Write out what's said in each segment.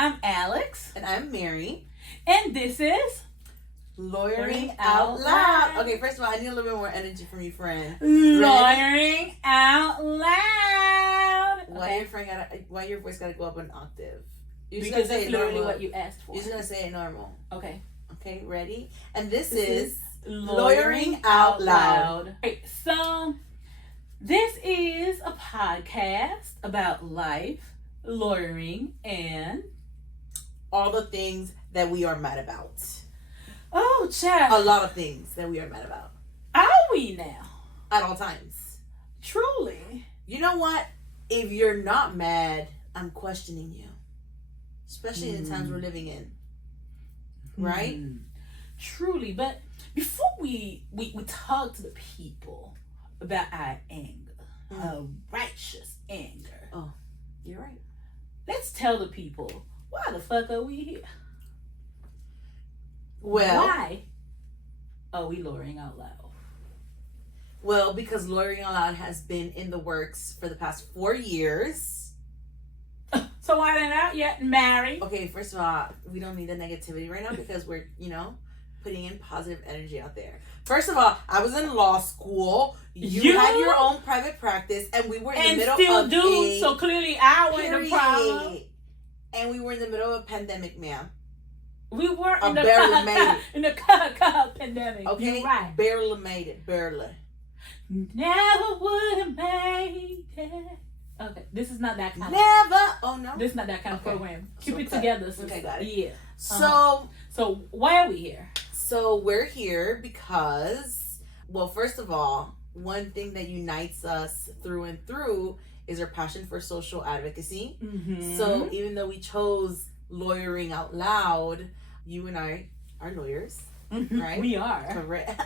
I'm Alex. And I'm Mary. And this is Lawyering Out Loud. Okay, first of all, I need a little bit more energy from you, friend. Lawyering Out Loud. Why your voice gotta go up an octave? Because that's literally what you asked for. You're just gonna say it normal. Okay. Okay, ready? And this is Lawyering Out Loud. Okay, so this is a podcast about life, lawyering, and all the things that we are mad about. Oh, child. A lot of things that we are mad about. Are we now? At all times. Truly. You know what? If you're not mad, I'm questioning you. Especially in the times we're living in. Right? Truly. But before we talk to the people about our anger, our righteous anger. Oh, you're right. Let's tell the people, why the fuck are we here? Well, why are we lawyering out loud? Well, because Lawyering Out Loud has been in the works for the past 4 years. So why they're not yet married? Okay, first of all, we don't need the negativity right now because we're, putting in positive energy out there. First of all, I was in law school. You had your own private practice, and we were in the middle of so clearly I wasn't the problem. And we were in the middle of a pandemic, ma'am. We were in the pandemic. Okay, you're right. Barely made it. Barely. Never would have made it. Okay, this is not that kind Oh, no. This is not that kind of program. Keep it together. Okay, got it. Yeah. So why are we here? So we're here because, well, first of all, one thing that unites us through and through is our passion for social advocacy. Mm-hmm. So even though we chose Lawyering Out Loud, you and I are lawyers, right? We are. Correct.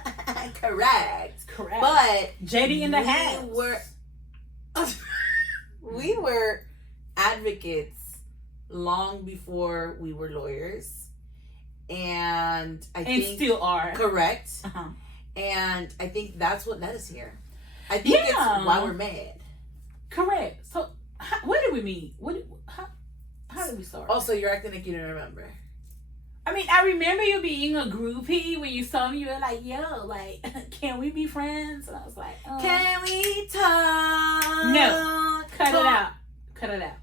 But JD in the house. We were advocates long before we were lawyers, and I think still are. Correct. Uh-huh. And I think that's what led us here. I think it's why we're mad. Correct. So, what did we meet? How did we start? Oh, so you're acting like you don't remember. I mean, I remember you being a groupie when you saw me. You were like, "Yo, like, can we be friends?" And I was like, "Can we talk?" No, cut it out.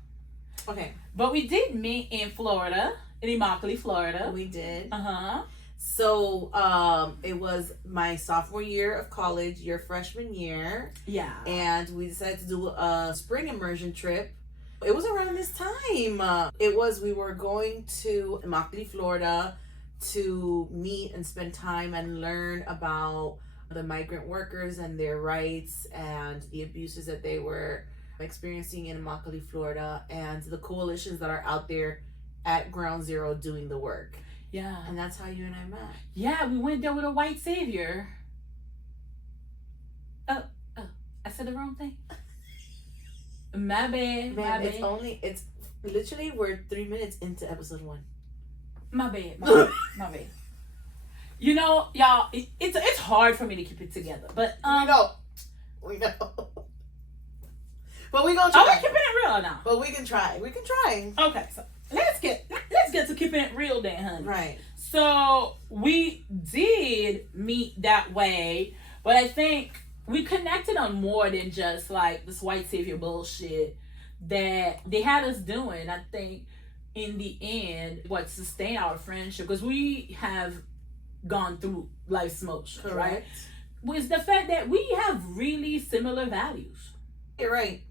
Okay, but we did meet in Florida, in Immokalee, Florida. We did. Uh-huh. So, it was my sophomore year of college, your freshman year. Yeah. And we decided to do a spring immersion trip. It was around this time. We were going to Immokalee, Florida to meet and spend time and learn about the migrant workers and their rights and the abuses that they were experiencing in Immokalee, Florida, and the coalitions that are out there at ground zero doing the work. Yeah. And that's how you and I met. Yeah, we went there with a white savior. Oh, I said the wrong thing. My bad. It's literally, we're 3 minutes into episode 1. My bad. You know, y'all, it's hard for me to keep it together, but we know. But we gonna try. Are we keeping it real now? But we can try. Okay, so let's get to keeping it real then, honey. Right. So we did meet that way, but I think we connected on more than just like this white savior bullshit that they had us doing. I think in the end, what sustained our friendship, because we have gone through life's motions, right? Was the fact that we have really similar values. You're right.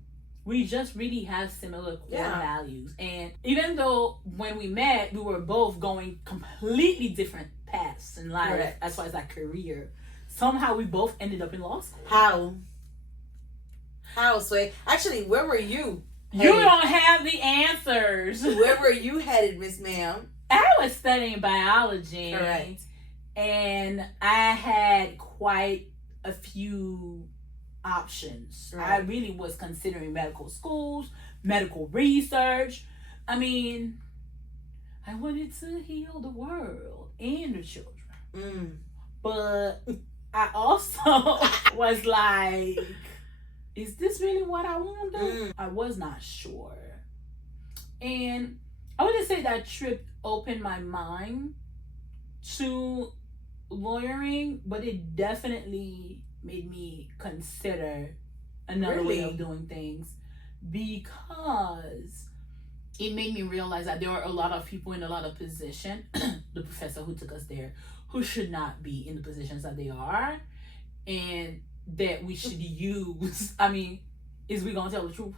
We just really have similar core values. And even though when we met, we were both going completely different paths in life, Correct. as far as our career, somehow we both ended up in law school. How, Sway? Actually, where were you? You don't have the answers. Where were you headed, Miss Ma'am? I was studying biology. Correct. And I had quite a few options. Right. I really was considering medical schools, medical research. I mean, I wanted to heal the world and the children. But I also was like, is this really what I want to do? I was not sure. And I wouldn't say that trip opened my mind to lawyering, but it definitely made me consider another way of doing things, because it made me realize that there are a lot of people in a lot of positions, the professor who took us there, who should not be in the positions that they are, and that we should use, I mean, is we gonna tell the truth?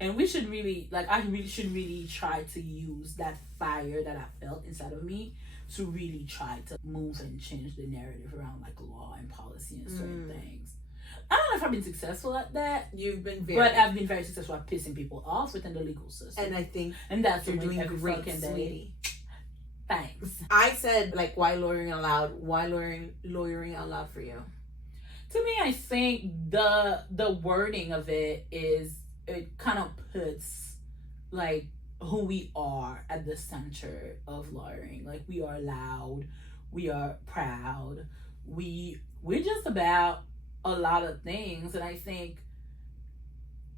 And we should really, like, I really should really try to use that fire that I felt inside of me to really try to move and change the narrative around, like, law and policy and certain things. I don't know if I've been successful at that. You've been but I've been very successful at pissing people off within the legal system. And I think that's you're doing great, sweetie. Thanks. I said, like, why lawyering out loud? Why lawyering out loud for you? To me, I think the wording of it is, it kind of puts, like, who we are at the center of lawyering. Like, we are loud, we are proud, we're just about a lot of things. And I think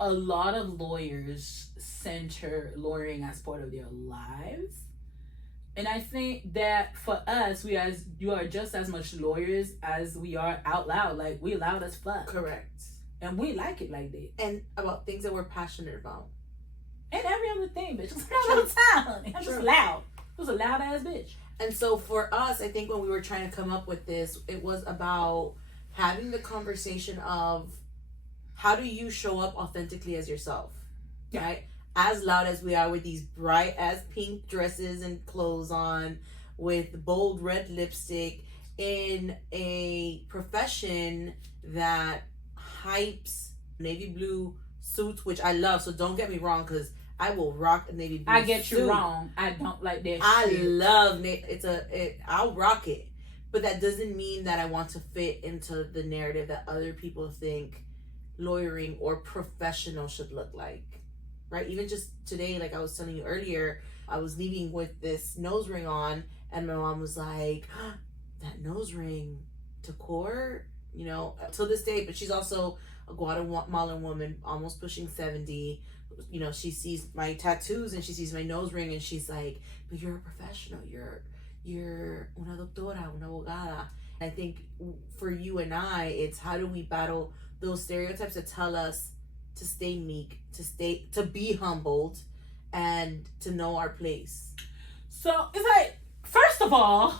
a lot of lawyers center lawyering as part of their lives. And I think that for us, you are just as much lawyers as we are out loud. Like, we loud as fuck. Correct. And we like it like that. And about things that we're passionate about. And every other thing, bitch. Just all the time, honey. I'm just loud. It was a loud ass bitch. And so for us, I think when we were trying to come up with this, it was about having the conversation of, how do you show up authentically as yourself? Yeah. Right? As loud as we are, with these bright as pink dresses and clothes on, with bold red lipstick, in a profession that hypes navy blue suits, which I love. So don't get me wrong, because I will rock a navy blue suit. I get you wrong. I don't like that I shit. love I'll rock it. But that doesn't mean that I want to fit into the narrative that other people think lawyering or professional should look like. Right? Even just today, like I was telling you earlier, I was leaving with this nose ring on, and my mom was like, that nose ring to court, you know, till this day. But she's also a Guatemalan woman, almost pushing 70. You know, she sees my tattoos and she sees my nose ring, and she's like, but you're a professional. You're una doctora, una abogada. I think for you and I, it's how do we battle those stereotypes that tell us to stay meek, to be humbled, and to know our place. So it's like, first of all,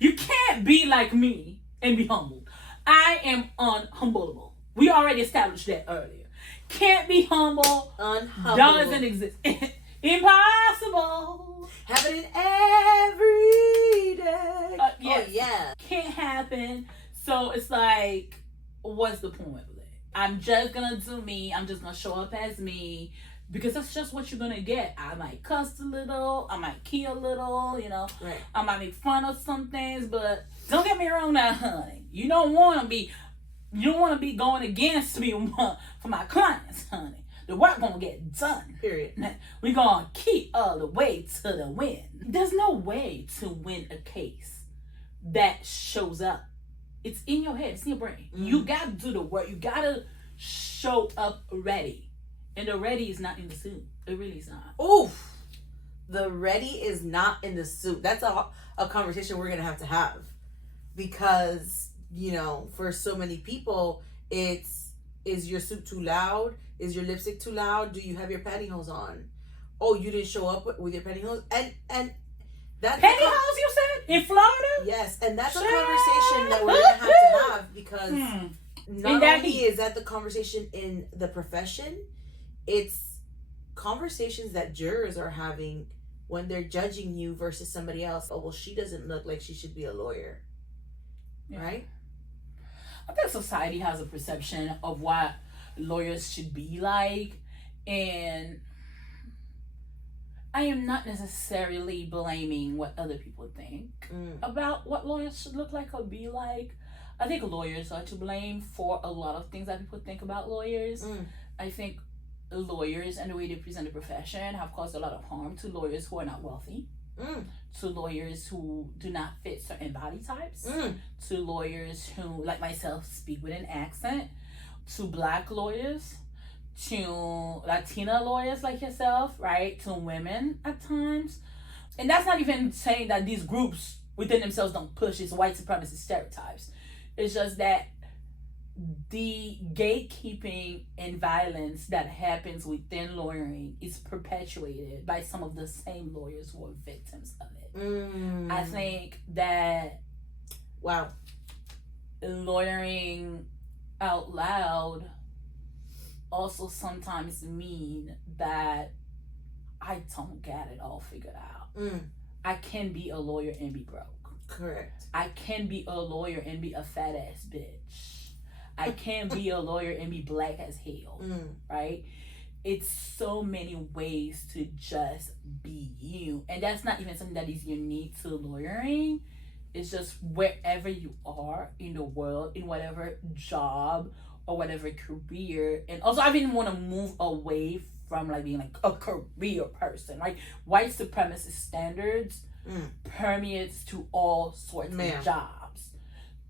you can't be like me and be humbled. I am unhumbleable. We already established that earlier. Can't be humble. Unhumbleable. Doesn't exist. Impossible. Happen every day. Yes. Oh yeah. Can't happen. So it's like, what's the point of it? I'm just gonna do me. I'm just gonna show up as me, because that's just what you're gonna get. I might cuss a little. I might key a little. You know. Right. I might make fun of some things, but don't get me wrong now, honey. You don't want to be going against me for my clients, honey. The work gonna get done. Period. We gonna keep all the way to the win. There's no way to win a case that shows up. It's in your head. It's in your brain. You gotta do the work. You gotta show up ready. And the ready is not in the suit. It really is not. Oof. The ready is not in the suit. That's a conversation we're gonna have. Because, you know, for so many people, it's, is your suit too loud? Is your lipstick too loud? Do you have your pantyhose on? Oh, you didn't show up with your pantyhose? And that's pantyhose, you said? In Florida? Yes, and that's a conversation that we're going to have because not only is that the conversation in the profession, it's conversations that jurors are having when they're judging you versus somebody else. Oh, well, she doesn't look like she should be a lawyer. Yeah. Right? I think society has a perception of what lawyers should be like, and I am not necessarily blaming what other people think about what lawyers should look like or be like. I think lawyers are to blame for a lot of things that people think about lawyers. I think lawyers and the way they present the profession have caused a lot of harm to lawyers who are not wealthy, to lawyers who do not fit certain body types, to lawyers who, like myself, speak with an accent, to Black lawyers, to Latina lawyers like yourself, right? To women at times. And that's not even saying that these groups within themselves don't push these white supremacist stereotypes. It's just that the gatekeeping and violence that happens within lawyering is perpetuated by some of the same lawyers who are victims of it. I think that lawyering out loud also sometimes mean that I don't get it all figured out. I can be a lawyer and be broke. Correct. I can be a lawyer and be a fat ass bitch. I can be a lawyer and be black as hell. Right? It's so many ways to just be you. And that's not even something that is unique to lawyering. It's just wherever you are in the world, in whatever job or whatever career. And also, I didn't want to move away from like being like a career person, right? White supremacist standards permeates to all sorts of jobs.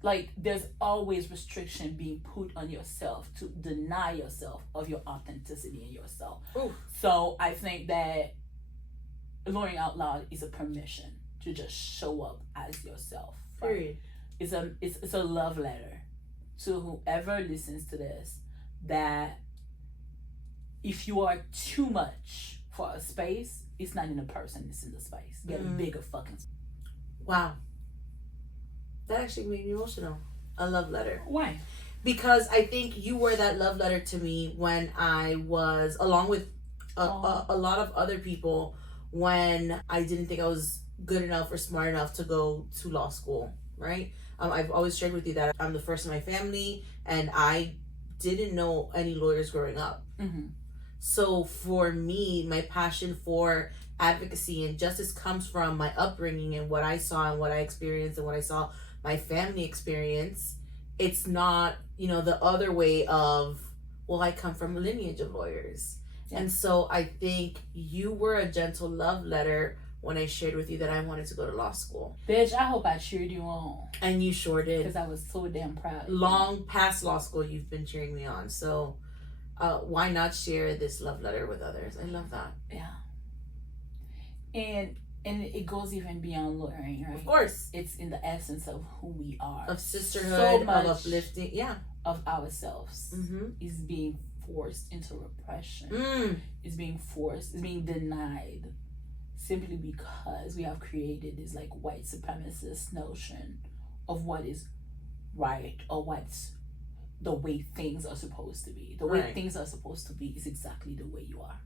Like there's always restriction being put on yourself to deny yourself of your authenticity in yourself. So I think that lawyering out loud is a permission to just show up as yourself. Right? It's a love letter to whoever listens to this, that if you are too much for a space, it's not in the person, it's in the space. Get a bigger fucking space. Wow. That actually made me emotional. A love letter. Why? Because I think you were that love letter to me when I was, along with a lot of other people, when I didn't think I was good enough or smart enough to go to law school, right? I've always shared with you that I'm the first in my family, and I didn't know any lawyers growing up. So for me, my passion for advocacy and justice comes from my upbringing and what I saw and what I experienced and what I saw my family experience. It's not, the other way of, well, I come from a lineage of lawyers. And so I think you were a gentle love letter when I shared with you that I wanted to go to law school. Bitch, I hope I cheered you on. And you sure did. Because I was so damn proud. Long past law school, you've been cheering me on. So why not share this love letter with others? I love that. Yeah. And it goes even beyond lawyering, right? Of course. It's in the essence of who we are. Of sisterhood, so much of uplifting. Yeah. Of ourselves is being forced into repression. It's being denied simply because we have created this like white supremacist notion of what is right or what's the way things are supposed to be. The way things are supposed to be is exactly the way you are.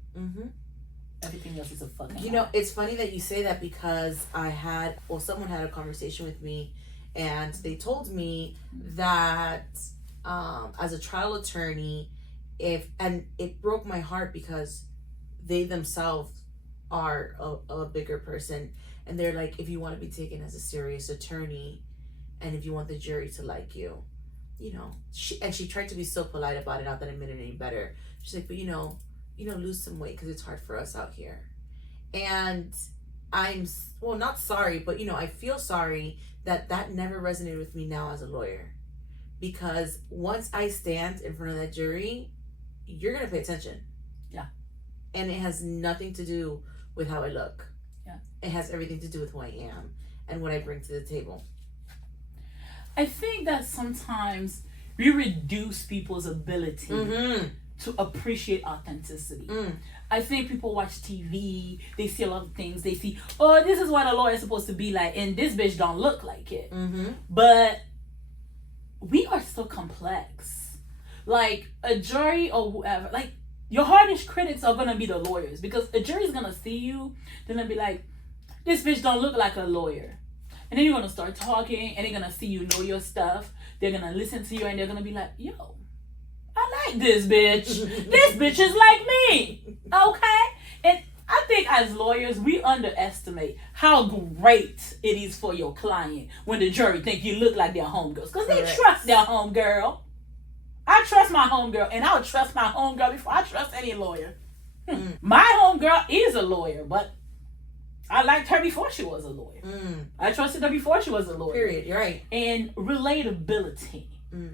Everything else is a fucking lie. It's funny that you say that, because someone had a conversation with me, and they told me that as a trial attorney, and it broke my heart because they themselves are a bigger person, and they're like, if you want to be taken as a serious attorney and if you want the jury to like you, she tried to be so polite about it, not that it made it any better. She's like, but lose some weight because it's hard for us out here. And I'm, not sorry, but I feel sorry that never resonated with me now as a lawyer, because once I stand in front of that jury, you're going to pay attention. Yeah. And it has nothing to do with how I look. Yeah. It has everything to do with who I am and what I bring to the table. I think that sometimes we reduce people's ability to appreciate authenticity. I think people watch TV, they see a lot of things, they see, oh, this is what a lawyer is supposed to be like, and this bitch don't look like it. But we are so complex. Like a jury or whoever, like your hardest critics are gonna be the lawyers, because a jury's gonna see you, they're gonna be like, this bitch don't look like a lawyer. And then you're gonna start talking, and they're gonna see you know your stuff. They're gonna listen to you, and they're gonna be like, yo, I like this bitch. This bitch is like me. Okay? And I think as lawyers, we underestimate how great it is for your client when the jury think you look like their homegirls, because they trust their homegirl. I trust my homegirl, and I would trust my homegirl before I trust any lawyer. My homegirl is a lawyer, but I liked her before she was a lawyer. I trusted her before she was a lawyer. Period. You're right. And relatability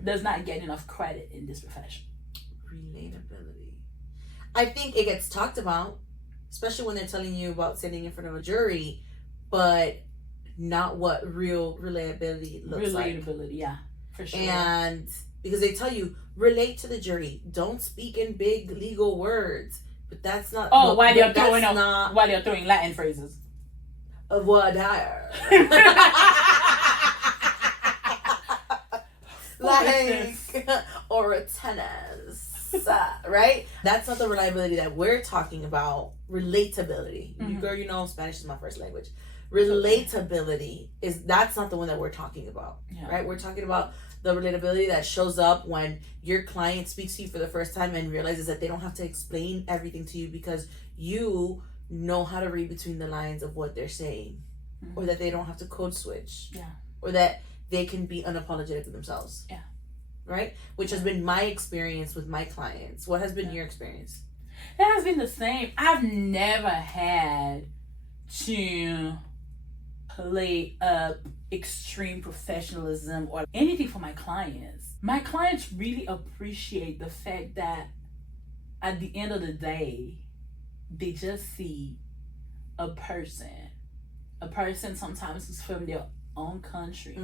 does not get enough credit in this profession. Relatability. I think it gets talked about, especially when they're telling you about sitting in front of a jury, but not what real relatability looks like. Relatability, yeah, for sure. And because they tell you, relate to the jury, don't speak in big legal words, but that's not. Oh, while they're throwing Latin phrases. Of what like or a tennis, right? That's not the reliability that we're talking about. Relatability. Girl, you know Spanish is my first language. Relatability that's not the one that we're talking about, right? We're talking about the relatability that shows up when your client speaks to you for the first time and realizes that they don't have to explain everything to you because you know how to read between the lines of what they're saying, or that they don't have to code switch, or that they can be unapologetic with themselves, right? Which has been my experience with my clients. What has been your experience? It has been the same. I've never had to play up extreme professionalism or anything for my clients. My clients really appreciate the fact that at the end of the day, they just see a person sometimes who's from their own country,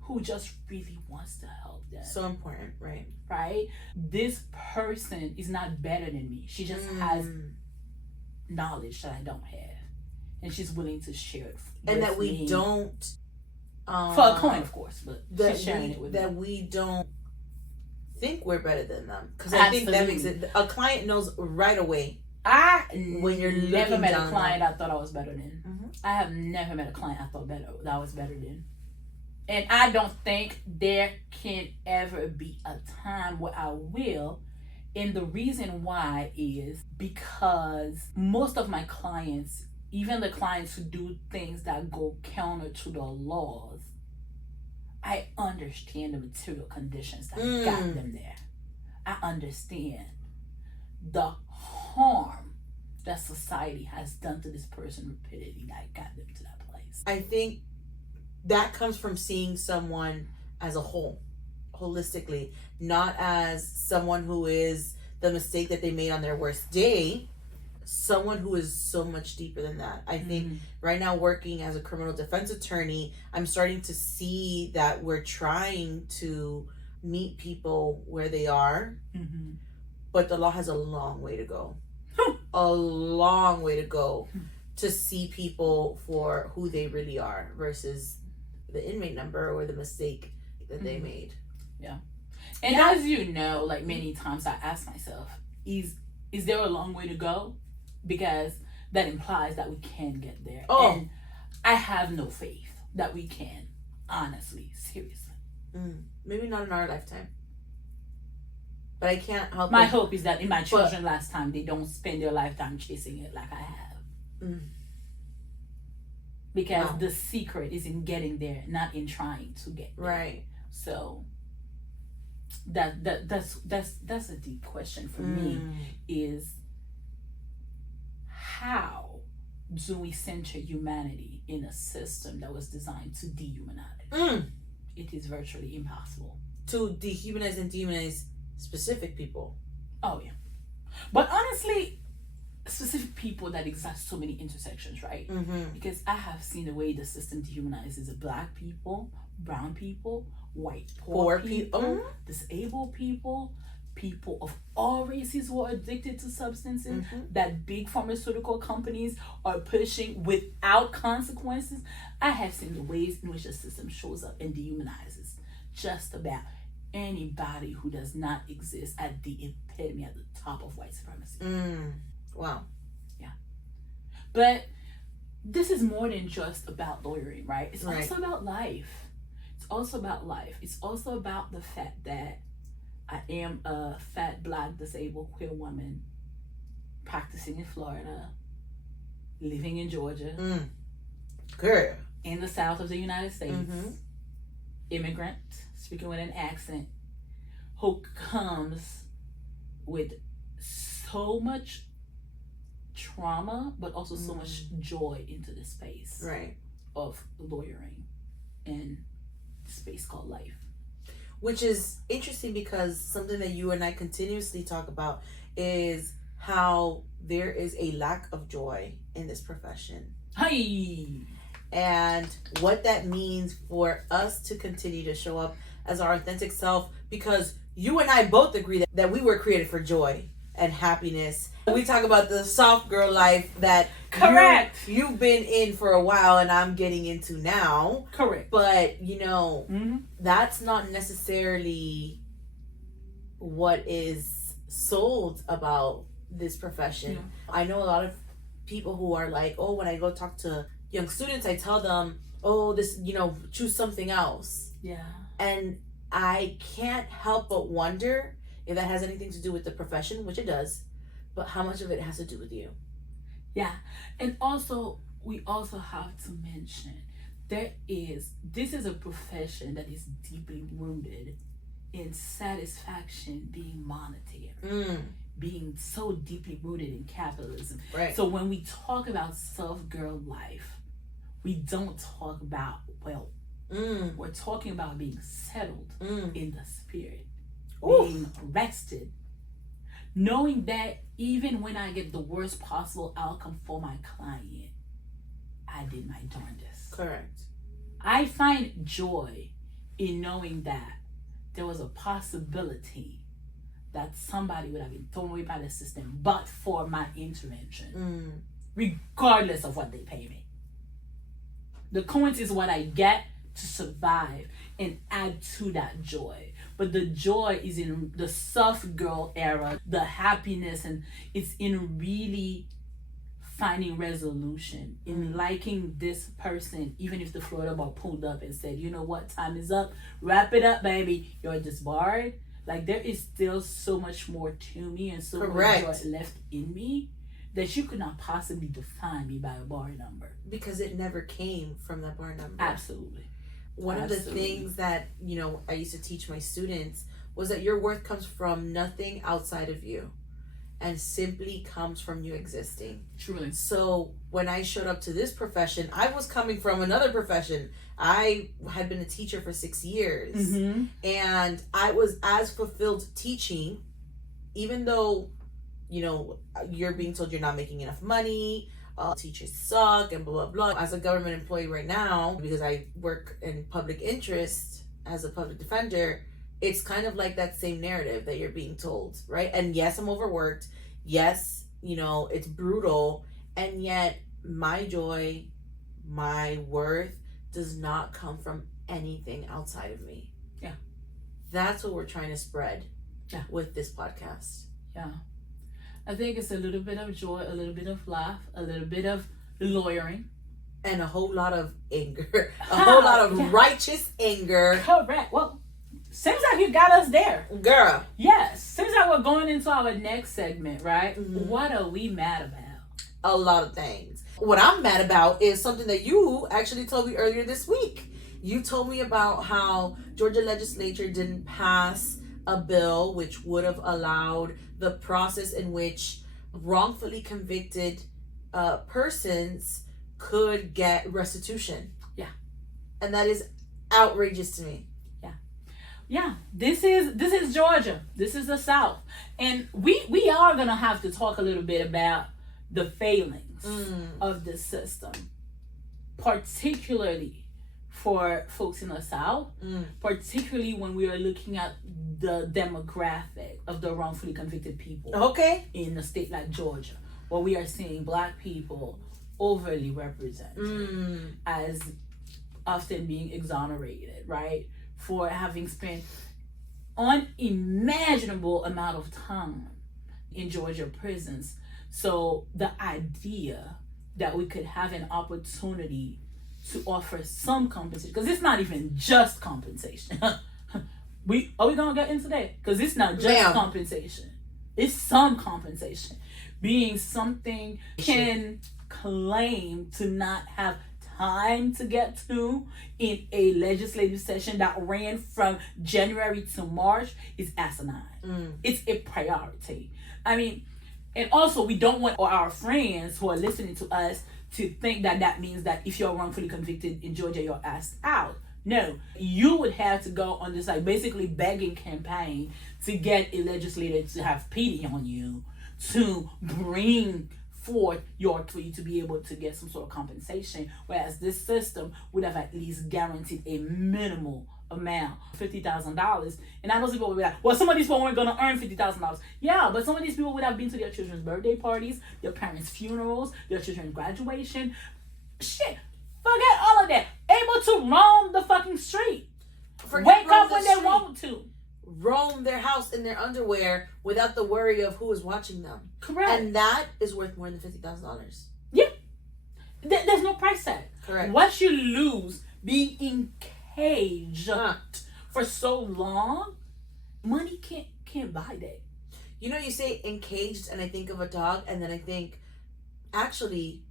who just really wants to help them. So important, right? Right? This person is not better than me. She just has knowledge that I don't have. And she's willing to share it and that we don't for a coin, of course, but she's sharing it with me. That we don't think we're better than them, because I think that makes it. A client knows right away. When you're never met a client I thought I was better than. I have never met a client I thought that I was better than, and I don't think there can ever be a time where I will. And the reason why is because most of my clients, even the clients who do things that go counter to the laws, I understand the material conditions that got them there. I understand the harm that society has done to this person repeatedly that got them to that place. I think that comes from seeing someone as a whole, holistically, not as someone who is the mistake that they made on their worst day, someone who is so much deeper than that. I think right now, working as a criminal defense attorney, I'm starting to see that we're trying to meet people where they are, but the law has a long way to go. A long way to go to see people for who they really are versus the inmate number or the mistake that they made. And as you know, like many times I ask myself, is there a long way to go? Because that implies that we can get there. And I have no faith that we can, honestly, seriously. Maybe not in our lifetime. But I can't help my hope is that in my children's lifetime, they don't spend their lifetime chasing it like I have. Because the secret is in getting there, not in trying to get there. Right. So that's a deep question for me, is how do we center humanity in a system that was designed to dehumanize? It is virtually impossible. To dehumanize and dehumanize specific people. Oh yeah. But honestly, specific people that exist so many intersections, right? Because I have seen the way the system dehumanizes Black people, brown people, white poor people, disabled people, people of all races who are addicted to substances that big pharmaceutical companies are pushing without consequences. I have seen the ways in which the system shows up and dehumanizes just about anybody who does not exist at the epitome, at the top of white supremacy. Wow. Yeah. But this is more than just about lawyering, right? It's also about life. It's also about life. It's also about the fact that I am a fat, Black, disabled, queer woman practicing in Florida, living in Georgia, girl, in the South of the United States, immigrant, speaking with an accent, who comes with so much trauma, but also so much joy into the space of lawyering and the space called life. Which is interesting because something that you and I continuously talk about is how there is a lack of joy in this profession. Hey. And what that means for us to continue to show up as our authentic self, because you and I both agree that we were created for joy and happiness. We talk about the soft girl life that correct you've been in for a while and I'm getting into now. Correct. But that's not necessarily what is sold about this profession. Yeah. I know a lot of people who are like, oh, when I go talk to young students, I tell them, oh, this, choose something else. Yeah. And I can't help but wonder if that has anything to do with the profession, which it does, but how much of it has to do with you. Yeah. And also, we also have to mention, this is a profession that is deeply rooted in satisfaction being monetary. Being so deeply rooted in capitalism. Right. So when we talk about soft girl life, we don't talk about wealth. We're talking about being settled in the spirit, being rested, knowing that even when I get the worst possible outcome for my client, I did my darndest. Correct. I find joy in knowing that there was a possibility that somebody would have been thrown away by the system but for my intervention, regardless of what they pay me. The coins is what I get to survive and add to that joy. But the joy is in the soft girl era, the happiness, and it's in really finding resolution, in liking this person, even if the Florida bar pulled up and said, you know what, time is up, wrap it up, baby, you're disbarred. Like, there is still so much more to me and so much joy left in me that you could not possibly define me by a bar number. Because it never came from that bar number. Absolutely. One of the things that, I used to teach my students was that your worth comes from nothing outside of you and simply comes from you existing. Truly. So when I showed up to this profession, I was coming from another profession. I had been a teacher for 6 years, and I was as fulfilled teaching, even though, you're being told you're not making enough money, teachers suck, and blah, blah, blah. As a government employee right now, because I work in public interest as a public defender, it's kind of like that same narrative that you're being told, right? And yes, I'm overworked. Yes, it's brutal. And yet my joy, my worth does not come from anything outside of me. Yeah. That's what we're trying to spread with this podcast. Yeah. I think it's a little bit of joy, a little bit of laugh, a little bit of lawyering. And a whole lot of anger. A whole lot of righteous anger. Correct. Well, seems like you got us there. Girl. Yes. Seems like we're going into our next segment, right? What are we mad about? A lot of things. What I'm mad about is something that you actually told me earlier this week. You told me about how Georgia legislature didn't pass a bill which would have allowed the process in which wrongfully convicted persons could get restitution. Yeah. And that is outrageous to me. Yeah, this is Georgia. This is the South. And we are going to have to talk a little bit about the failings of this system, particularly for folks in the South, particularly when we are looking at the demographic of the wrongfully convicted people in a state like Georgia, where we are seeing Black people overly represented as often being exonerated, right? For having spent unimaginable amount of time in Georgia prisons. So the idea that we could have an opportunity to offer some compensation, because it's not even just compensation. Are we gonna get into that? Because it's not just compensation. It's some compensation. Being something can claim to not have time to get to in a legislative session that ran from January to March is asinine. It's a priority. I mean, and also we don't want our friends who are listening to us to think that means that if you're wrongfully convicted in Georgia, you're asked out. No, you would have to go on this basically begging campaign to get a legislator to have pity on you to bring forth for you to be able to get some sort of compensation, whereas this system would have at least guaranteed a minimal amount, $50,000. And I know people would be like, well, some of these people weren't going to earn $50,000. Yeah, but some of these people would have been to their children's birthday parties, their parents' funerals, their children's graduation. Shit, forget all of that. Able to roam the fucking street. Wake up when they want to. Roam their house in their underwear without the worry of who is watching them. Correct. And that is worth more than $50,000. Yeah. There's no price tag. Correct. What you lose being encaged for so long, money can't buy that. You know, you say encaged and I think of a dog, and then I think, actually,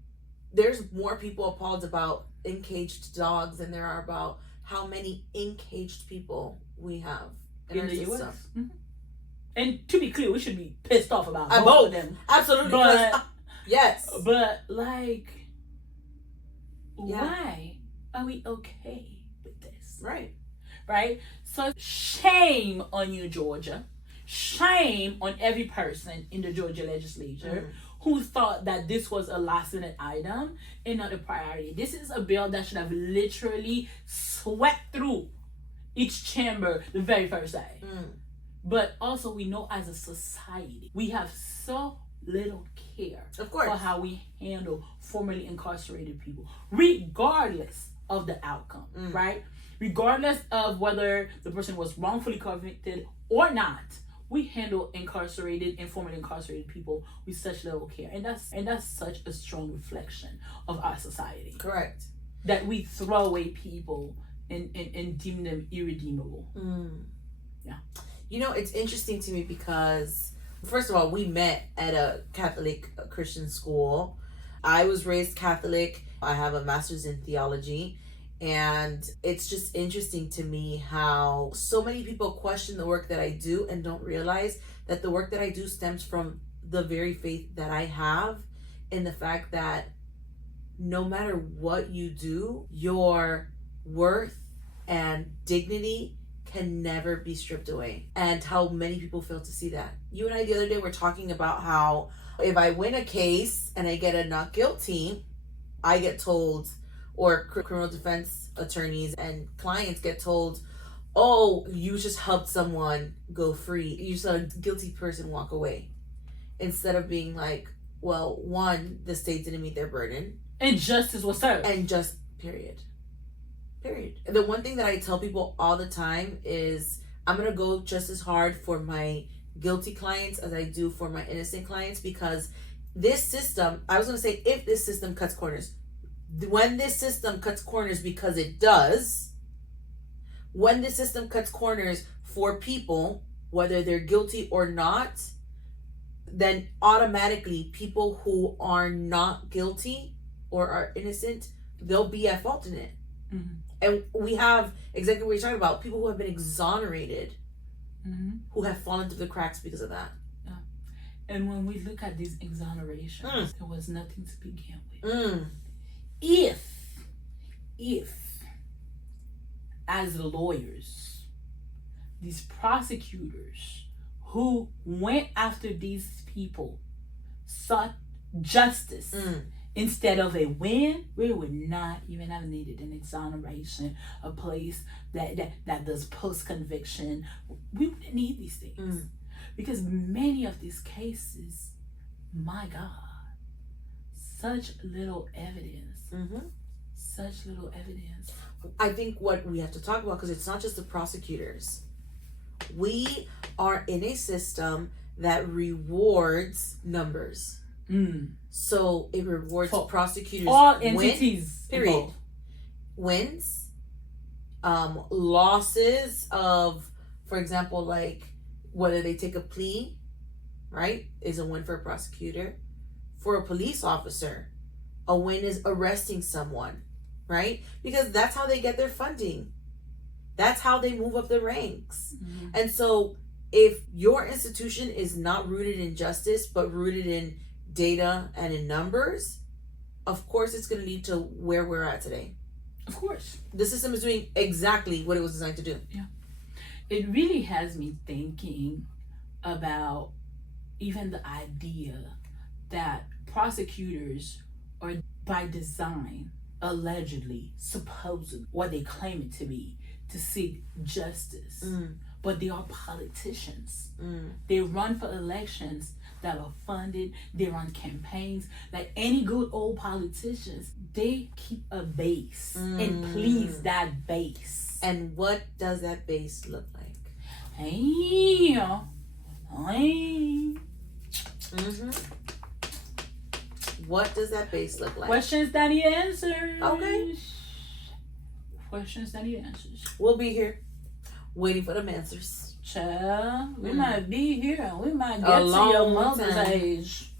there's more people appalled about encaged dogs than there are about how many encaged people we have in our the system. US. Mm-hmm. And to be clear, we should be pissed off about both of them. Absolutely. But yes. But like, why are we okay with this? Right. Right? So shame on you, Georgia. Shame on every person in the Georgia legislature who thought that this was a last minute item and not a priority. This is a bill that should have literally swept through each chamber the very first day. But also, we know as a society, we have so little care for how we handle formerly incarcerated people, regardless of the outcome, right? Regardless of whether the person was wrongfully convicted or not, we handle incarcerated and formerly incarcerated people with such little care, and that's such a strong reflection of our society. Correct. That we throw away people and deem them irredeemable. Yeah. You know, it's interesting to me because, first of all, we met at a Catholic Christian school. I was raised Catholic. I have a master's in theology. And it's just interesting to me how so many people question the work that I do and don't realize that the work that I do stems from the very faith that I have, in the fact that no matter what you do, your worth and dignity can never be stripped away. And how many people fail to see that. You and I the other day were talking about how if I win a case and I get a not guilty, I get told, or criminal defense attorneys and clients get told, oh, you just helped someone go free. You just let a guilty person walk away. Instead of being like, well, one, the state didn't meet their burden. And justice was served. And just, period. The one thing that I tell people all the time is I'm going to go just as hard for my guilty clients as I do for my innocent clients, because this system, I was going to say, if this system cuts corners, when this system cuts corners, because it does, when this system cuts corners for people, whether they're guilty or not, then automatically people who are not guilty or are innocent, they'll be at fault in it. And we have exactly what you're talking about, people who have been exonerated, who have fallen through the cracks because of that. Yeah. And when we look at these exonerations, there was nothing to begin with. If as lawyers, these prosecutors who went after these people sought justice instead of a win, we would not even have needed an exoneration, a place that does post-conviction. We wouldn't need these things. Because many of these cases, my God, such little evidence. Such little evidence. I think what we have to talk about, because it's not just the prosecutors. We are in a system that rewards numbers. So it rewards prosecutors. All entities. Period. Involved. Wins. Losses of, for example, like whether they take a plea, right, is a win for a prosecutor. For a police officer, a win is arresting someone, right? Because that's how they get their funding. That's how they move up the ranks. And so if your institution is not rooted in justice, but rooted in data and in numbers, of course it's going to lead to where we're at today. Of course. The system is doing exactly what it was designed to do. Yeah. It really has me thinking about even the idea that prosecutors are by design, allegedly, supposed, what they claim it to be, to seek justice. But they are politicians. They run for elections that are funded. They run campaigns. Like any good old politicians, they keep a base and please that base. And what does that base look like? What does that base look like? Questions that need answers. Okay. Questions that need answers. We'll be here waiting for them answers. Child, we might be here. We might get to your mother's age,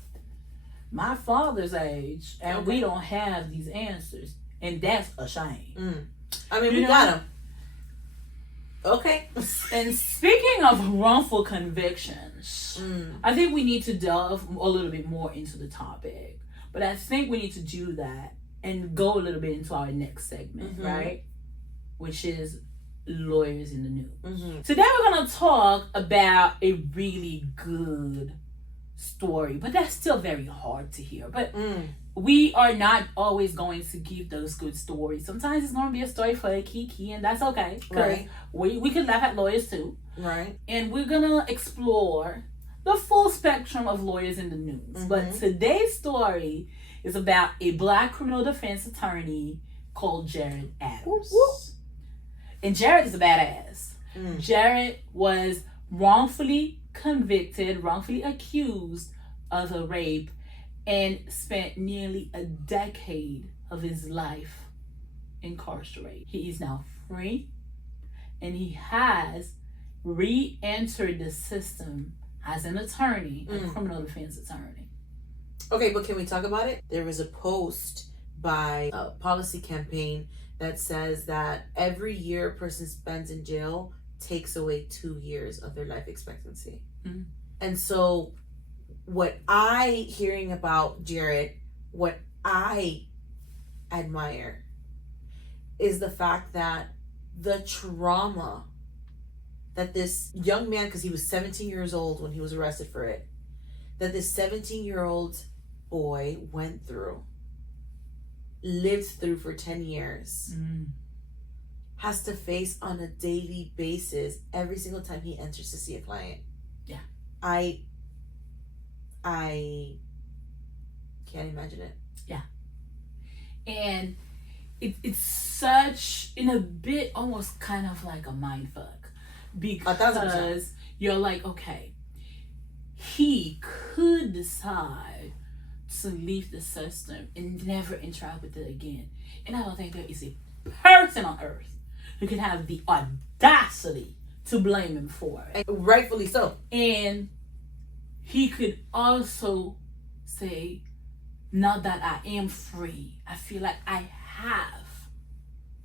my father's age, and we don't have these answers. And that's a shame. I mean, we got them. Okay. And speaking of wrongful convictions, I think we need to delve a little bit more into the topic. But I think we need to do that and go a little bit into our next segment, right? Which is lawyers in the news. Today we're going to talk about a really good story, but that's still very hard to hear. But we are not always going to give those good stories. Sometimes it's going to be a story for a kiki, and that's okay. Right. We can laugh at lawyers too. Right. And we're going to explore the full spectrum of lawyers in the news. But today's story is about a Black criminal defense attorney called Jared Adams. Whoop, whoop. And Jared is a badass. Jared was wrongfully convicted, wrongfully accused of a rape, and spent nearly a decade of his life incarcerated. He is now free, and he has re-entered the system as an attorney, a criminal defense attorney. Okay, but can we talk about it? There was a post by a policy campaign that says that every year a person spends in jail takes away 2 years of their life expectancy. And so what hearing about Jared, what I admire is the fact that the trauma that this young man, because he was 17 years old when he was arrested for it, that this 17-year-old boy went through, lived through for 10 years, has to face on a daily basis every single time he enters to see a client. Yeah. I can't imagine it. Yeah. And it's such, in a bit, almost kind of like a mind fuck. Because you're like, okay, he could decide to leave the system and never interact with it again. And I don't think there is a person on earth who could have the audacity to blame him for it. And rightfully so. And he could also say, now that I am free, I feel like I have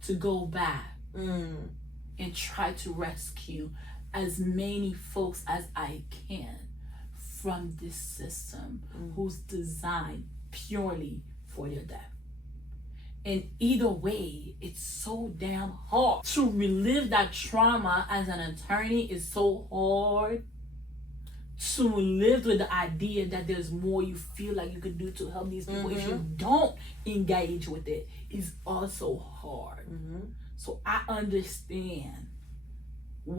to go back and try to rescue as many folks as I can from this system who's designed purely for their death. And either way, it's so damn hard. To relive that trauma as an attorney is so hard. To live with the idea that there's more you feel like you could do to help these people if you don't engage with it is also hard. So I understand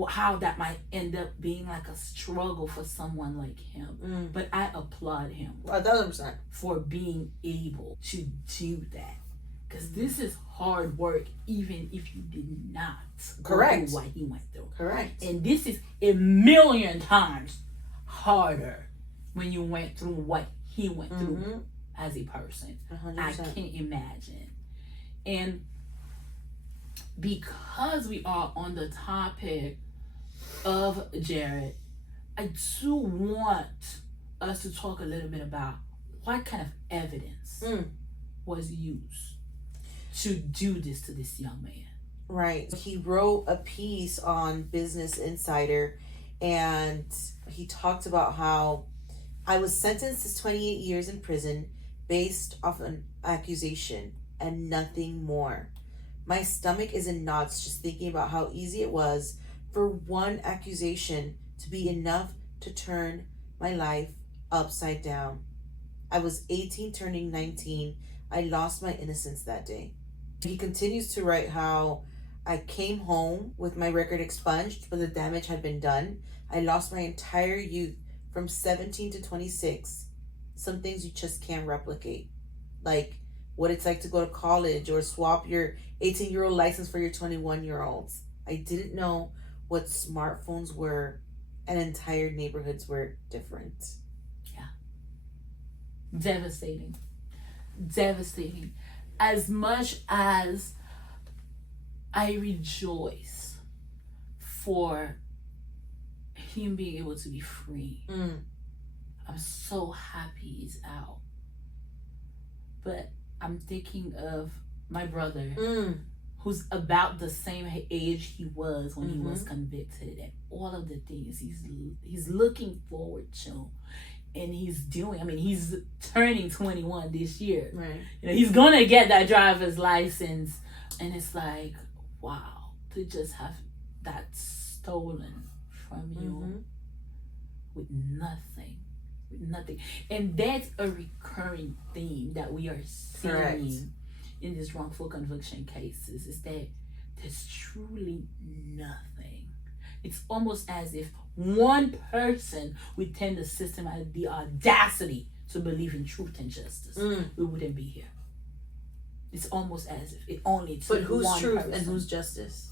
how that might end up being like a struggle for someone like him. But I applaud him 1,000% for being able to do that. Because this is hard work, even if you did not go through what he went through. Correct. And this is a million times harder when you went through what he went through as a person. 100%. I can't imagine. And because we are on the topic of Jared, I do want us to talk a little bit about what kind of evidence was used to do this to this young man. Right. He wrote a piece on Business Insider, and he talked about how I was sentenced to 28 years in prison based off an accusation and nothing more. My stomach is in knots just thinking about how easy it was for one accusation to be enough to turn my life upside down. I was 18 turning 19. I lost my innocence that day. He continues to write how I came home with my record expunged, but the damage had been done. I lost my entire youth from 17 to 26. Some things you just can't replicate. Like what it's like to go to college or swap your 18-year-old license for your 21-year-olds. I didn't know what smartphones were, and entire neighborhoods were different. Yeah. Devastating. Devastating. As much as I rejoice for him being able to be free, I'm so happy he's out. But I'm thinking of my brother, who's about the same age he was when he was convicted, and all of the things he's looking forward to, and he's doing. I mean, he's turning 21 this year. Right. You know, he's gonna get that driver's license, and it's like, wow, to just have that stolen from you with nothing. Nothing. And that's a recurring theme that we are seeing in these wrongful conviction cases, is that there's truly nothing. It's almost as if one person within the system had the audacity to believe in truth and justice. We wouldn't be here. It's almost as if it only took one person. But who's truth and who's justice?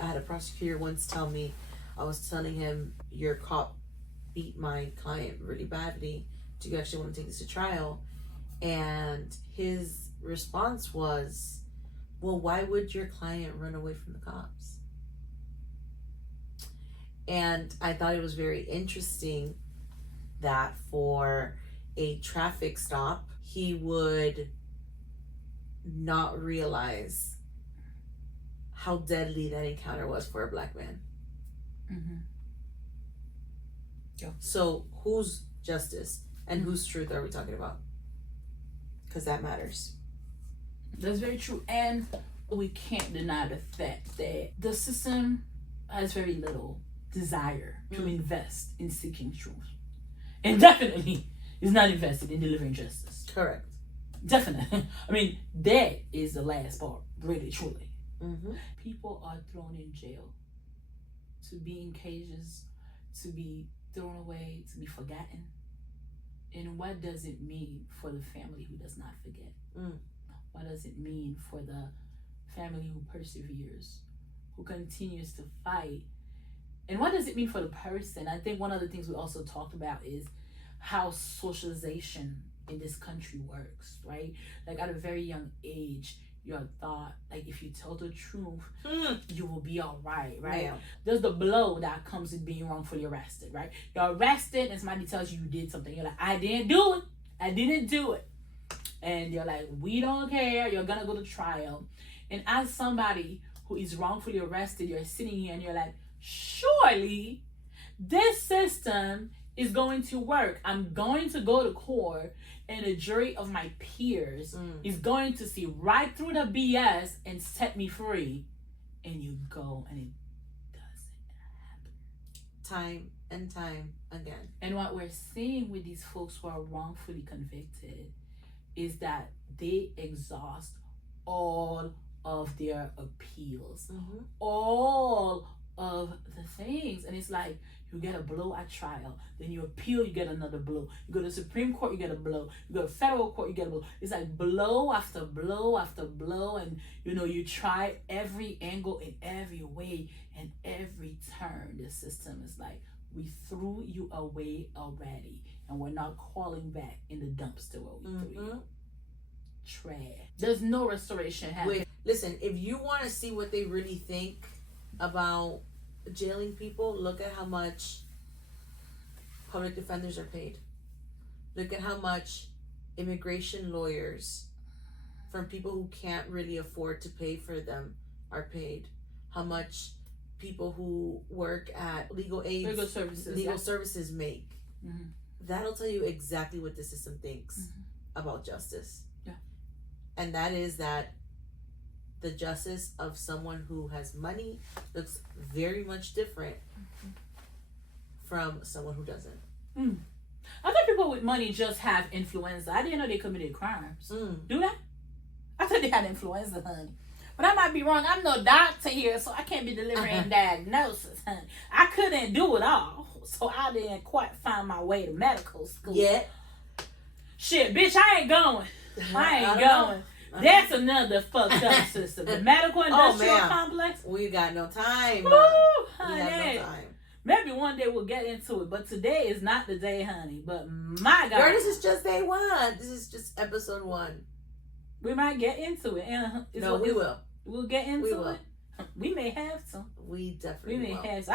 I had a prosecutor once tell me, I was telling him, your cop beat my client really badly. Do you actually want to take this to trial? And his response was, well, why would your client run away from the cops? And I thought it was very interesting that for a traffic stop, he would not realize how deadly that encounter was for a black man. Yeah. So whose justice and whose truth are we talking about? Because that matters. That's very true. And we can't deny the fact that the system has very little desire to invest in seeking truth. And definitely is not invested in delivering justice. Correct. Definitely. I mean, that is the last part, really, truly. People are thrown in jail to be in cages, to be thrown away, to be forgotten. And what does it mean for the family who does not forget? What does it mean for the family who perseveres, who continues to fight? And what does it mean for the person? I think one of the things we also talked about is how socialization in this country works, right? Like at a very young age, you're thought, like, if you tell the truth, you will be all right? Yeah. There's the blow that comes with being wrongfully arrested, right? You're arrested and somebody tells you did something. You're like, I didn't do it. I didn't do it. And you're like, we don't care. You're going to go to trial. And as somebody who is wrongfully arrested, you're sitting here and you're like, surely this system is going to work. I'm going to go to court, and a jury of my peers is going to see right through the BS and set me free. And you go, and it doesn't happen. Time and time again. And what we're seeing with these folks who are wrongfully convicted is that they exhaust all of their appeals, all of the things. And it's like, you get a blow at trial, then you appeal, you get another blow. You go to the Supreme Court, you get a blow. You go to federal court, you get a blow. It's like blow after blow after blow, and you try every angle in every way, and every turn the system is like, we threw you away already, and we're not calling back in the dumpster where we threw you. Trash. There's no restoration happening. Listen, if you want to see what they really think about jailing people, look at how much public defenders are paid. Look at how much immigration lawyers from people who can't really afford to pay for them are paid. How much people who work at legal services make. That'll tell you exactly what the system thinks about justice. Yeah. And that is that the justice of someone who has money looks very much different from someone who doesn't. I thought people with money just have influenza. I didn't know they committed crimes. Do that? I thought they had influenza, honey. But I might be wrong. I'm no doctor here, so I can't be delivering diagnosis, honey. I couldn't do it all, so I didn't quite find my way to medical school. Yeah. Shit, bitch, I ain't going. I ain't going. That's another fucked up system. The medical industrial complex. We got no time. Woo, honey. We have no time. Maybe one day we'll get into it, but today is not the day, honey. But my God. Girl, this is just day one. This is just episode 1. We might get into it. No, we will. We'll get into it. We may have to. We definitely may will. have to.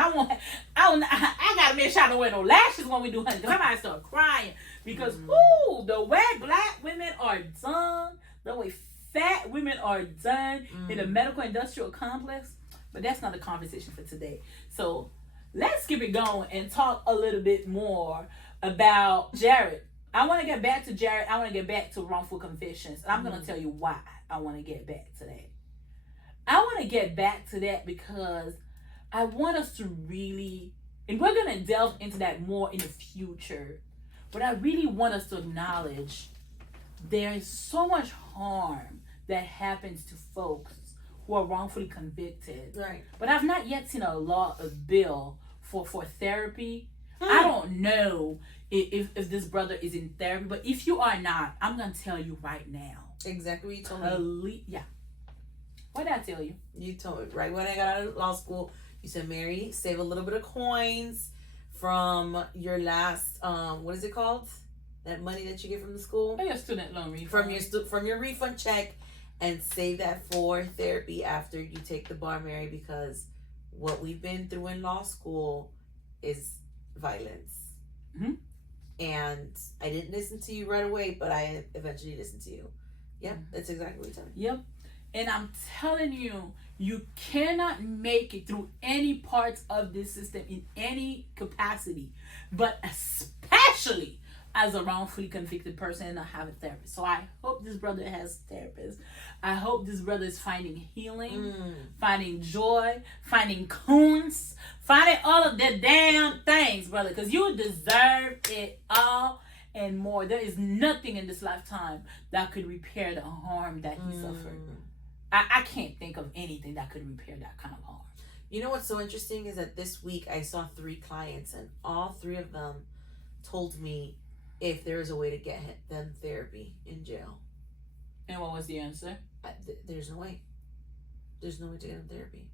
I gotta make sure I don't wear no lashes when we do honey, because I might start crying. Because the way black women are done, the way fat women are done in the medical industrial complex. But that's not a conversation for today. So let's keep it going and talk a little bit more about Jared. I want to get back to Jared. I want to get back to wrongful convictions. And I'm going to tell you why I want to get back to that. I want to get back to that because I want us to really, and we're going to delve into that more in the future, but I really want us to acknowledge there is so much harm that happens to folks who are wrongfully convicted. Right. But I've not yet seen a bill for therapy. I don't know if this brother is in therapy, but if you are not, I'm going to tell you right now. Exactly what you told me. Yeah. What did I tell you? You told me right when I got out of law school, you said, Mary, save a little bit of coins from your last, what is it called? That money that you get from the school? Oh, your student loan refund. From your refund check, and save that for therapy after you take the bar, Mary, because what we've been through in law school is violence. And I didn't listen to you right away, but I eventually listened to you. Yep, that's exactly what you told me. Yep. And I'm telling you, you cannot make it through any parts of this system in any capacity, but especially as a wrongfully convicted person and not have a therapist. So I hope this brother has a therapist. I hope this brother is finding healing, finding joy, finding coons, finding all of the damn things, brother, because you deserve it all and more. There is nothing in this lifetime that could repair the harm that he suffered. I can't think of anything that could repair that kind of harm. You know what's so interesting is that this week I saw 3 clients, and all 3 of them told me if there is a way to get them therapy in jail. And what was the answer? There's no way. There's no way to get them therapy.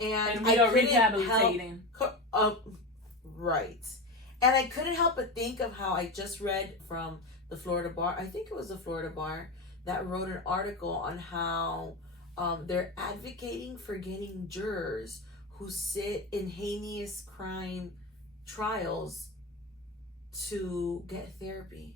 And we are rehabilitating. Right. And I couldn't help but think of how I just read from the Florida bar. I think it was the Florida bar that wrote an article on how they're advocating for getting jurors who sit in heinous crime trials to get therapy.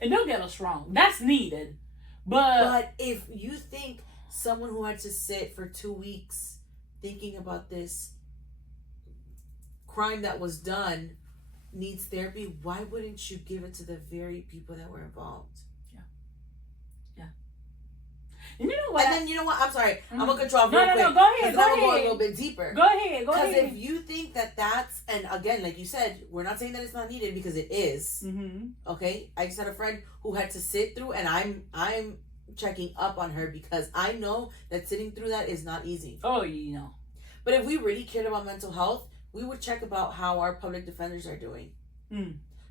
And don't get us wrong, that's needed. But if you think someone who had to sit for 2 weeks thinking about this crime that was done needs therapy, why wouldn't you give it to the very people that were involved? And you know what? And then you know what? I'm sorry. I'm gonna control real quick. No, go ahead. Go ahead. Go a little bit deeper. Go ahead. Because if you think that that's, and again, like you said, we're not saying that it's not needed because it is. Okay. I just had a friend who had to sit through, and I'm checking up on her because I know that sitting through that is not easy. Oh, you know. But if we really cared about mental health, we would check about how our public defenders are doing.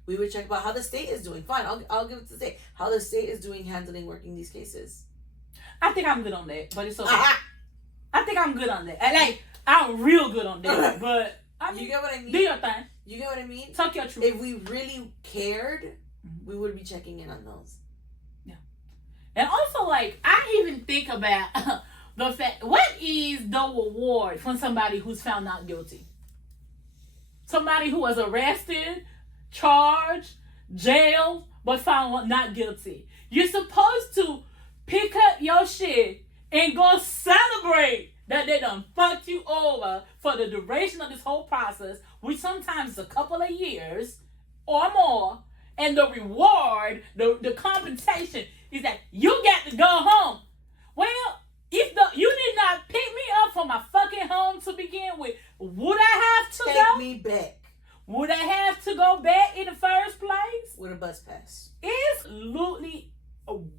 We would check about how the state is doing. Fine, I'll give it to the state. How the state is doing working these cases. I think I'm good on that, but it's okay. I think I'm good on that. Like, I'm real good on that, but I mean, you get what I mean? Do your thing. You get what I mean? Talk your truth. If we really cared, we would be checking in on those. Yeah. And also, like, I even think about the fact, what is the reward from somebody who's found not guilty? Somebody who was arrested, charged, jailed, but found not guilty. You're supposed to pick up your shit and go celebrate that they done fucked you over for the duration of this whole process, which sometimes is a couple of years or more, and the reward, the compensation is that you get to go home. Well, if you did not pick me up from my fucking home to begin with, would I have to Take go? me back. would I have to go back in the first place? With a bus pass. It's absolutely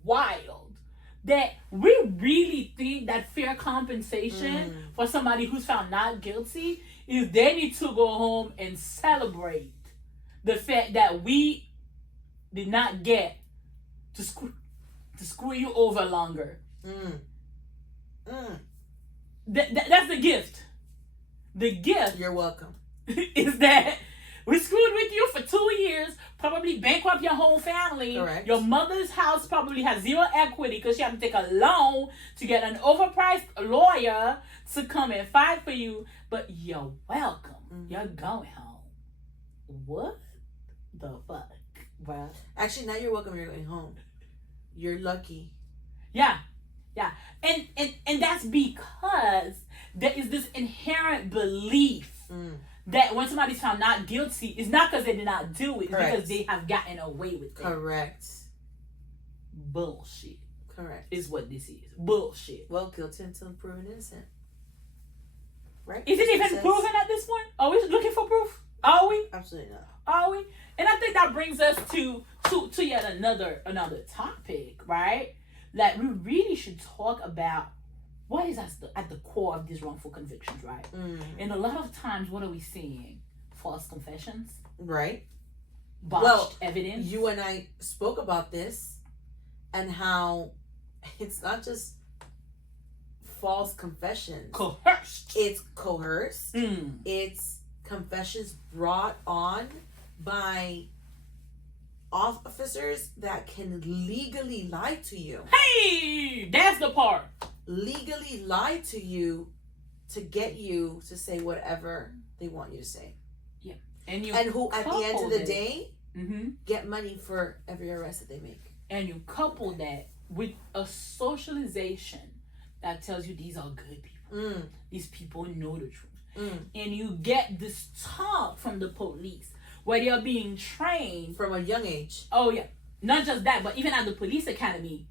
wild that we really think that fair compensation for somebody who's found not guilty is they need to go home and celebrate the fact that we did not get to screw you over longer. That's the gift. The gift. You're welcome. Is that we screwed with you for 2 years, probably bankrupt your whole family. Correct. Your mother's house probably has zero equity because she had to take a loan to get an overpriced lawyer to come and fight for you. But you're welcome. You're going home. What the fuck? Well, actually, now you're welcome. You're going home. You're lucky. Yeah. And that's because there is this inherent belief that when somebody's found not guilty, it's not because they did not do it, it's because they have gotten away with it. Correct. Bullshit. Correct. Is what this is. Bullshit. Well, guilty until proven innocent. Right? Is it even proven at this point? Are we looking for proof? Are we? Absolutely not. Are we? And I think that brings us to yet another topic, right? That we really should talk about what is at the core of these wrongful convictions, right? And a lot of times, what are we seeing? False confessions. Right. Botched evidence. You and I spoke about this and how it's not just false confessions. Coerced. It's coerced. It's confessions brought on by officers that can legally lie to you. Hey, that's the part. Legally lie to you to get you to say whatever they want you to say. Yeah. And who at the end of the day mm-hmm. get money for every arrest that they make. And you couple that with a socialization that tells you these are good people. These people know the truth. And you get this talk from the police where they're being trained from a young age. Oh yeah. Not just that, but even at the police academy,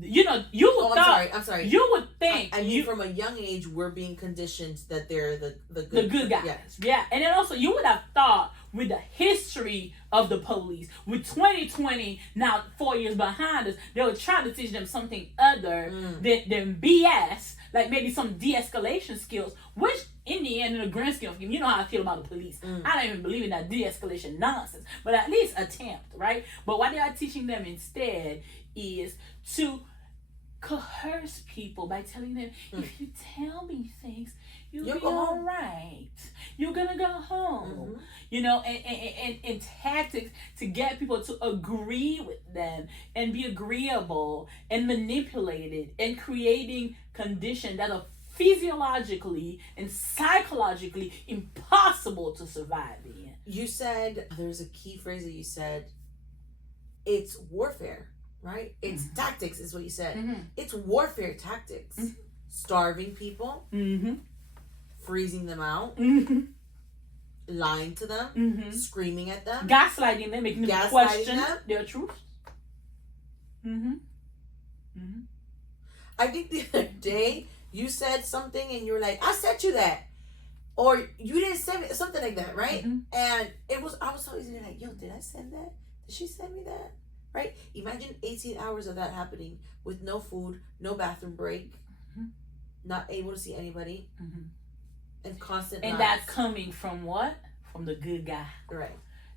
you know, you would I'm sorry. You would think I mean, from a young age, we're being conditioned that they're the good guys. Yeah. And then also, you would have thought with the history of the police, with 2020 now 4 years behind us, they were trying to teach them something other than BS, like maybe some de-escalation skills, which in the end, in the grand scheme of things, you know how I feel about the police. I don't even believe in that de-escalation nonsense, but at least attempt, right? But what they are teaching them instead is to coerce people by telling them, if you tell me things, you'll be all right. You're gonna go home. You know, and tactics to get people to agree with them and be agreeable and manipulated and creating conditions that are physiologically and psychologically impossible to survive in. You said, there's a key phrase that you said, it's warfare, right? It's tactics is what you said. It's warfare tactics. Starving people, freezing them out, lying to them, screaming at them, gaslighting them, making them question their truth. I think the other day you said something and you were like, I sent you that. Or you didn't send me something like that, right? And I was so easily like, yo, did I send that? Did she send me that? Right? Imagine 18 hours of that happening with no food, no bathroom break, not able to see anybody, and constant and lies. That's coming from what? From the good guy. Right.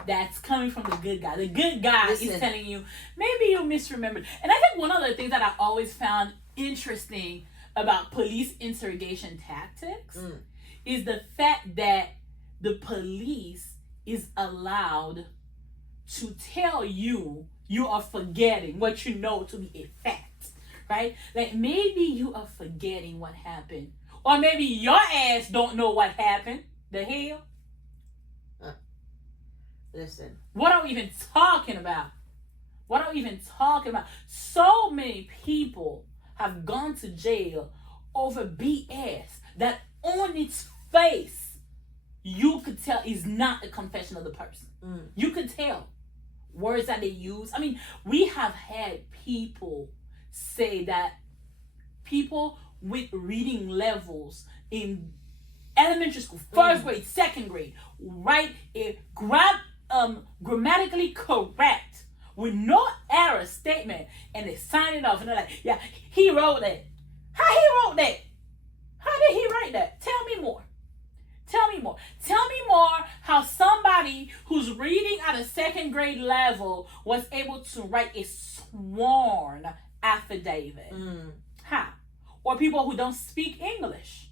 That's coming from the good guy. The good guy is telling you, maybe you misremembered. And I think one of the things that I always found interesting about police interrogation tactics is the fact that the police is allowed to tell you you are forgetting what you know to be a fact, right? Like maybe you are forgetting what happened, or maybe your ass don't know what happened. The hell? Listen. What are we even talking about? So many people have gone to jail over BS that on its face you could tell is not a confession of the person. You could tell words that they use. I mean, we have had people say that people with reading levels in elementary school, first grade, second grade, write it grammatically correct with no error statement, and they sign it off, and they're like, yeah, he wrote that. How he wrote that? How did he write that? Tell me more. Tell me more. Tell me more how somebody who's reading at a second grade level was able to write a sworn affidavit. How? Or people who don't speak English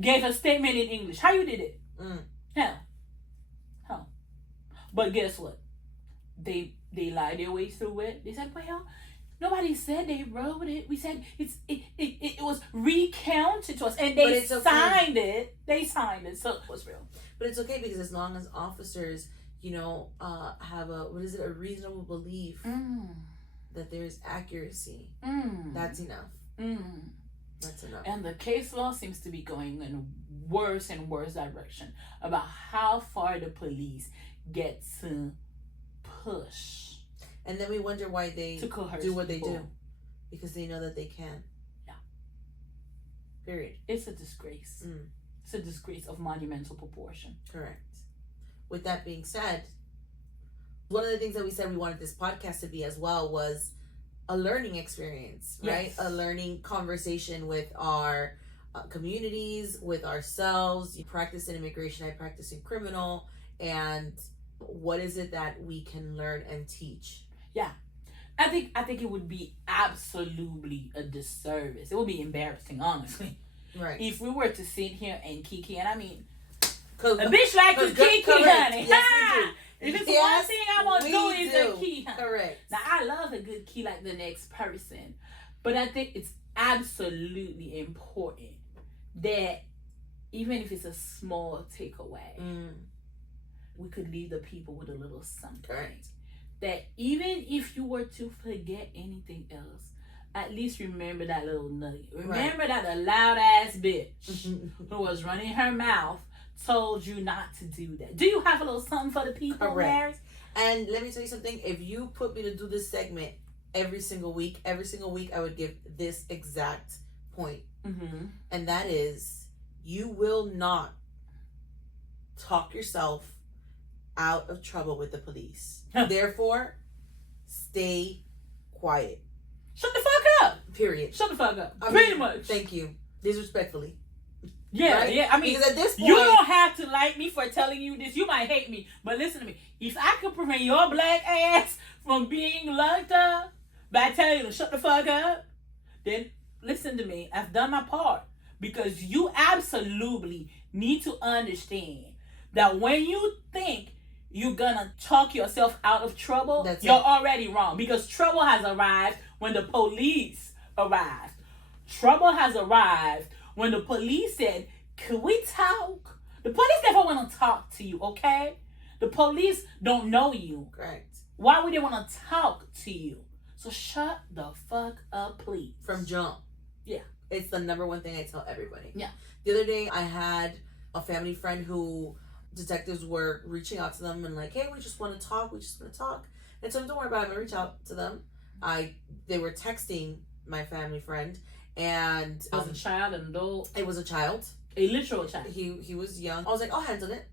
gave a statement in English. How you did it? How? But guess what? They lied their way through it. They said, well, nobody said they wrote it. We said it was recounted to us, and they signed it. They signed it, so it was real. But it's okay, because as long as officers, have a reasonable belief that there's accuracy, that's enough. That's enough. And the case law seems to be going in a worse and worse direction about how far the police get to push. And then we wonder why they do what they do. Because they know that they can. Yeah. Period. It's a disgrace. It's a disgrace of monumental proportion. Correct. With that being said, one of the things that we said we wanted this podcast to be as well was a learning experience, right? Yes. A learning conversation with our communities, with ourselves. You practice in immigration, I practice in criminal. And what is it that we can learn and teach? Yeah. I think it would be absolutely a disservice. It would be embarrassing, honestly. Right. If we were to sit here and kiki, and I mean, a bitch like to kiki, honey. Yes, if it's one thing I want to do is a key. Correct. Now, I love a good key like the next person. But I think it's absolutely important that even if it's a small takeaway, we could leave the people with a little something. Correct. That even if you were to forget anything else, at least remember that little nugget. Remember that the loud ass bitch who was running her mouth told you not to do that. Do you have a little something for the people, Maris? And let me tell you something. If you put me to do this segment every single week, I would give this exact point. And that is, you will not talk yourself out of trouble with the police. Therefore, stay quiet. Shut the fuck up. Period. Shut the fuck up. Pretty much. Thank you. Disrespectfully. Yeah, right? Yeah. I mean, because at this point, you don't have to like me for telling you this. You might hate me, but listen to me. If I could prevent your black ass from being locked up by telling you to shut the fuck up, then listen to me. I've done my part. Because you absolutely need to understand that when you think you're gonna talk yourself out of trouble, you're already wrong. Because trouble has arrived when the police arrived. Trouble has arrived when the police said, "Can we talk?" The police never want to talk to you, okay? The police don't know you. Correct. Why would they want to talk to you? So shut the fuck up, please. From jump. Yeah. It's the number one thing I tell everybody. Yeah. The other day, I had a family friend who detectives were reaching out to them and like, hey, we just want to talk. And I told them, don't worry about it. I'm going to reach out to them. They were texting my family friend, and it was a child, an adult. It was a child. A literal child. He was young. I was like, I'll handle it.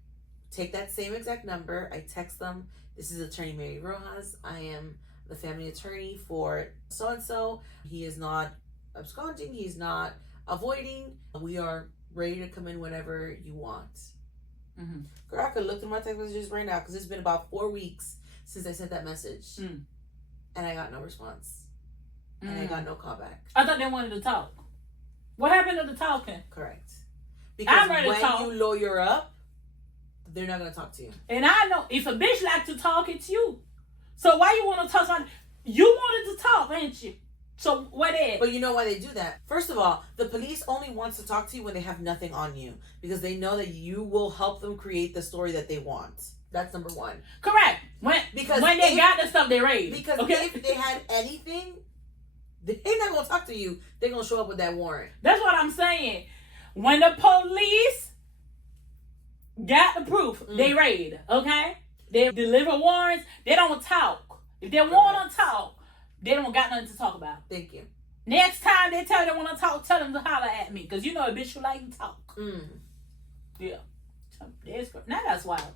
Take that same exact number. I text them. This is Attorney Mary Rojas. I am the family attorney for so-and-so. He is not absconding. He's not avoiding. We are ready to come in whenever you want. Girl, I could look through my text messages right now because it's been about 4 weeks since I sent that message. And I got no response. And I got no callback. I thought they wanted to talk. What happened to the talking? Correct. Because I'm ready to talk. When you lawyer up, they're not going to talk to you. And I know if a bitch like to talk, it's you. So why you want to talk? You wanted to talk, ain't you? So what is? But you know why they do that? First of all, the police only wants to talk to you when they have nothing on you. Because they know that you will help them create the story that they want. That's number one. Correct. When they got the stuff they raised. Because if they had anything, they're not going to talk to you. They're going to show up with that warrant. That's what I'm saying. When the police got the proof, they raid, okay? They deliver warrants. They don't talk. If they want to talk, they don't got nothing to talk about. Thank you. Next time they tell you they want to talk, tell them to holler at me. Because you know a bitch who like to talk. Yeah. Now that's wild.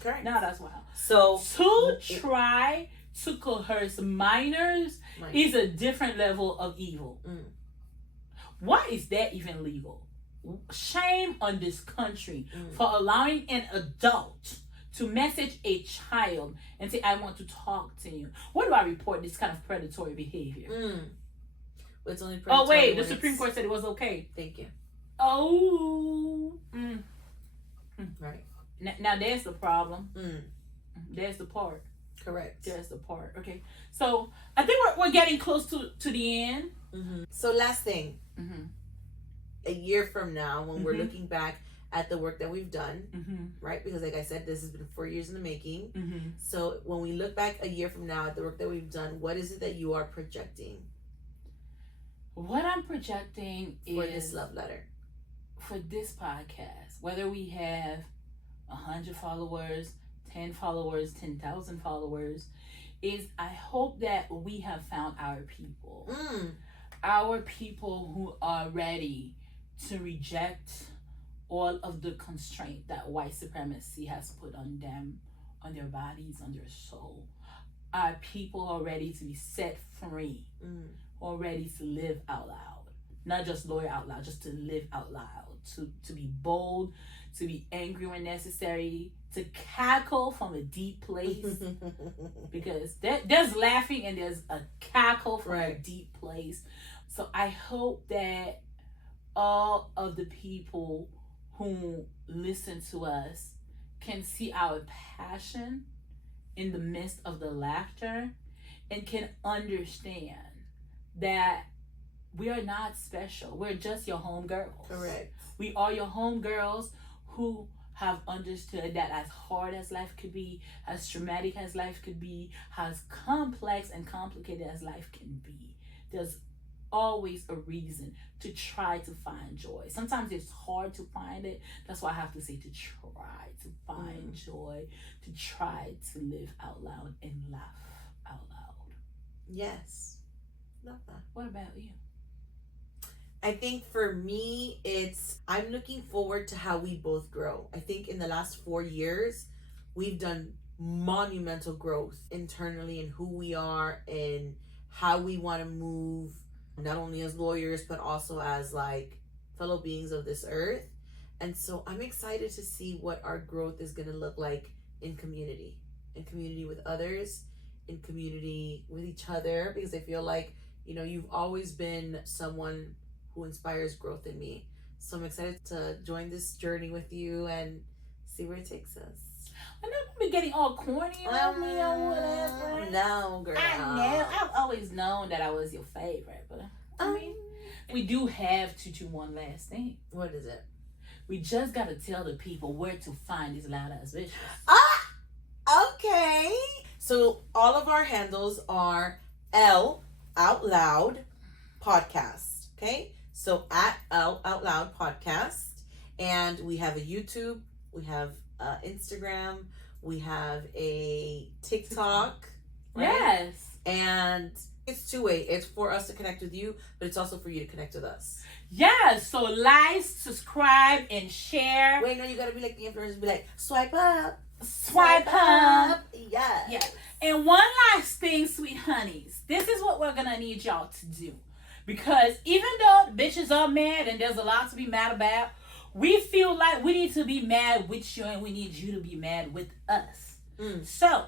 Correct. Now that's wild. So to try to coerce minors is a different level of evil. Why is that even legal? Shame on this country for allowing an adult to message a child and say, I want to talk to you. What do I report this kind of predatory behavior? Well, it's only predatory. Oh, wait, the Supreme Court said it was okay. Thank you. Oh. Right. Now there's the problem. There's the part. Correct. There's the part. Okay. So I think we're getting close to the end. So last thing. A year from now, when we're looking back at the work that we've done, right? Because like I said, this has been 4 years in the making. So when we look back a year from now at the work that we've done, what is it that you are projecting? What I'm projecting is for this love letter, for this podcast, whether we have 100 followers, 10 followers, 10,000 followers, is I hope that we have found our people. Our people who are ready to reject all of the constraint that white supremacy has put on them, on their bodies, on their soul. Our people are ready to be set free, are ready to live out loud. Not just lawyer out loud, just to live out loud, to be bold, to be angry when necessary, to cackle from a deep place. Because there's laughing and there's a cackle from a deep place. So I hope that all of the people who listen to us can see our passion in the midst of the laughter and can understand that we are not special. We're just your homegirls. Correct. We are your homegirls who have understood that as hard as life could be, as traumatic as life could be, as complex and complicated as life can be, there's always a reason to try to find joy. Sometimes it's hard to find it. That's why I have to say to try to find joy, to try to live out loud and laugh out loud. Yes. Love that. What about you? I think for me, I'm looking forward to how we both grow. I think in the last 4 years, we've done monumental growth internally in who we are and how we want to move, not only as lawyers, but also as like fellow beings of this earth. And so I'm excited to see what our growth is going to look like in community with others, in community with each other, because I feel like, you've always been someone who inspires growth in me. So I'm excited to join this journey with you and see where it takes us. I know we've been getting all corny on me or whatever. No, girl. I know. I've always known that I was your favorite, but I mean, we do have to do one last thing. What is it? We just got to tell the people where to find these loud ass bitches. Okay. So all of our handles are L Out Loud Podcast. Okay. So at L Out Loud Podcast, and we have a YouTube, we have Instagram, we have a TikTok. Right? Yes. And it's two-way. It's for us to connect with you, but it's also for you to connect with us. Yes. So like, subscribe, and share. Wait, no, you gotta be like the influencers. Be like, swipe up. Swipe up. Yes. Yeah. And one last thing, sweet honeys. This is what we're gonna need y'all to do. Because even though bitches are mad and there's a lot to be mad about, we feel like we need to be mad with you and we need you to be mad with us. So,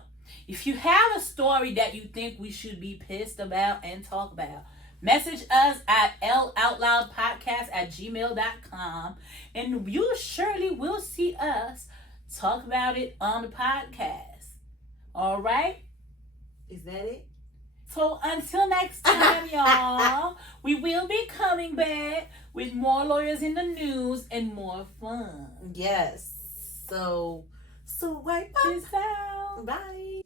if you have a story that you think we should be pissed about and talk about, message us at loutloudpodcast@gmail.com and you surely will see us talk about it on the podcast. All right? Is that it? So until next time, y'all, we will be coming back with more lawyers in the news and more fun. Yes. So wipe up. Peace out. Bye.